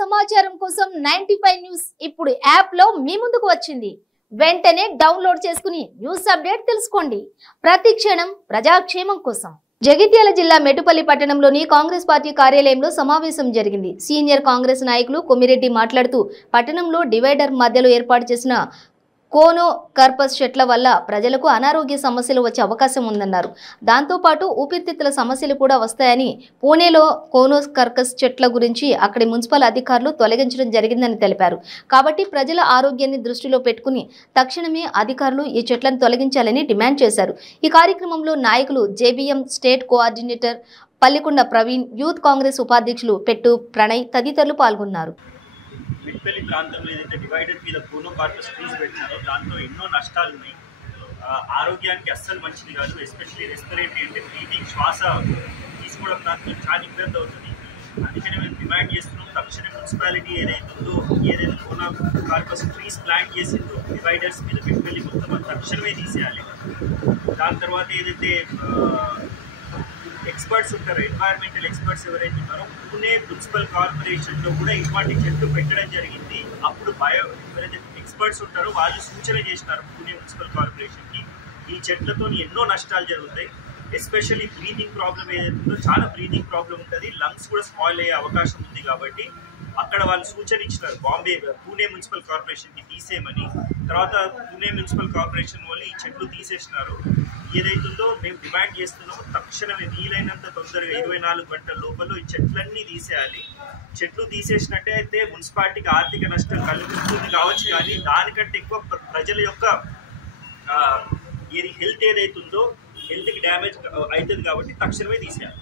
సమాచారం కోసం 95 న్యూస్ ఇప్పుడు యాప్ లో మీ ముందుకు వచ్చింది. వెంటనే డౌన్లోడ్ చేసుకుని న్యూస్ అప్డేట్ తెలుసుకోండి. ప్రతి క్షణం ప్రజాక్షేమం కోసం. జగిత్యాల జిల్లా మెట్టుపల్లి పట్టణంలోని కాంగ్రెస్ పార్టీ కార్యాలయంలో సమావేశం జరిగింది. సీనియర్ కాంగ్రెస్ నాయకులు కొమ్మిరెడ్డి మాట్లాడుతూ పట్టణంలో డివైడర్ మధ్యలో ఏర్పాటు చేసిన కోనో కర్పస్ చెట్ల వల్ల ప్రజలకు అనారోగ్య సమస్యలు వచ్చే అవకాశం ఉందన్నారు. దాంతో పాటు ఊపిరితిత్తుల సమస్యలు కూడా వస్తాయని పూణేలో కోనో కర్కస్ చెట్ల గురించి అక్కడి మున్సిపల్ అధికారులు తొలగించడం జరిగిందని తెలిపారు. కాబట్టి ప్రజల ఆరోగ్యాన్ని దృష్టిలో పెట్టుకుని తక్షణమే అధికారులు ఈ చెట్లను తొలగించాలని డిమాండ్ చేశారు. ఈ కార్యక్రమంలో నాయకులు JBM state coordinator Pallikonda Praveen, youth Congress ఉపాధ్యక్షులు పెట్టు ప్రణయ్ తదితరులు పాల్గొన్నారు. మెట్పల్లి ప్రాంతంలో ఏదైతే డివైడర్ మీద కోనో కార్పస్ ట్రీస్ పెట్టారో దాంతో ఎన్నో నష్టాలు ఉన్నాయి. ఆరోగ్యానికి అస్సలు మంచిది కాదు. ఎస్పెషల్లీ రెస్పిరేటరీ అంటే బ్రీతింగ్, శ్వాస తీసుకోవడం దాంతో చాలా ఇబ్బంది అవుతుంది. అందుకని మేము డిమాండ్ చేస్తున్నాం, తక్షణ మున్సిపాలిటీ ఏదైతే కోనో కార్పస్ ట్రీస్ ప్లాంట్ చేసిందో డివైడర్స్ మీద మెట్పల్లి మొత్తం తక్షణమే తీసేయాలి. దాని తర్వాత ఏదైతే ఎక్స్పర్ట్స్ ఉంటారో, ఎన్వైర్మెంటల్ ఎక్స్పర్ట్స్ ఎవరైతే ఉన్నారో పూణే మున్సిపల్ కార్పొరేషన్లో కూడా ఇటువంటి చెట్లు పెట్టడం జరిగింది. అప్పుడు ఎవరైతే ఎక్స్పర్ట్స్ ఉంటారో వాళ్ళు సూచన చేసినారు పూణే మున్సిపల్ కార్పొరేషన్కి, ఈ చెట్లతో ఎన్నో నష్టాలు జరుగుతాయి. ఎస్పెషల్లీ బ్రీతింగ్ ప్రాబ్లం ఏదైతే ఉందో చాలా బ్రీతింగ్ ప్రాబ్లం ఉంటుంది, లంగ్స్ కూడా స్పాయిల్ అయ్యే అవకాశం ఉంది. కాబట్టి అక్కడ వాళ్ళు సూచన ఇచ్చినారు పూణే మున్సిపల్ కార్పొరేషన్కి తీసేయమని. తర్వాత పూణే మున్సిపల్ కార్పొరేషన్ వాళ్ళు ఈ చెట్లు తీసేసినారు. ఏదైతుందో మేము డిమాండ్ చేస్తున్నామో తక్షణమే వీలైనంత తొందరగా 24 గంటల లోపల ఈ చెట్లన్నీ తీసేయాలి. చెట్లు తీసేసినట్టే అయితే మున్సిపాలిటీకి ఆర్థిక నష్టం కలుగుతుంది కావచ్చు, కానీ దానికంటే ఎక్కువ ప్రజల యొక్క హెల్త్ ఏదైతుందో హెల్త్కి డ్యామేజ్ అవుతుంది. కాబట్టి తక్షణమే తీసేయాలి.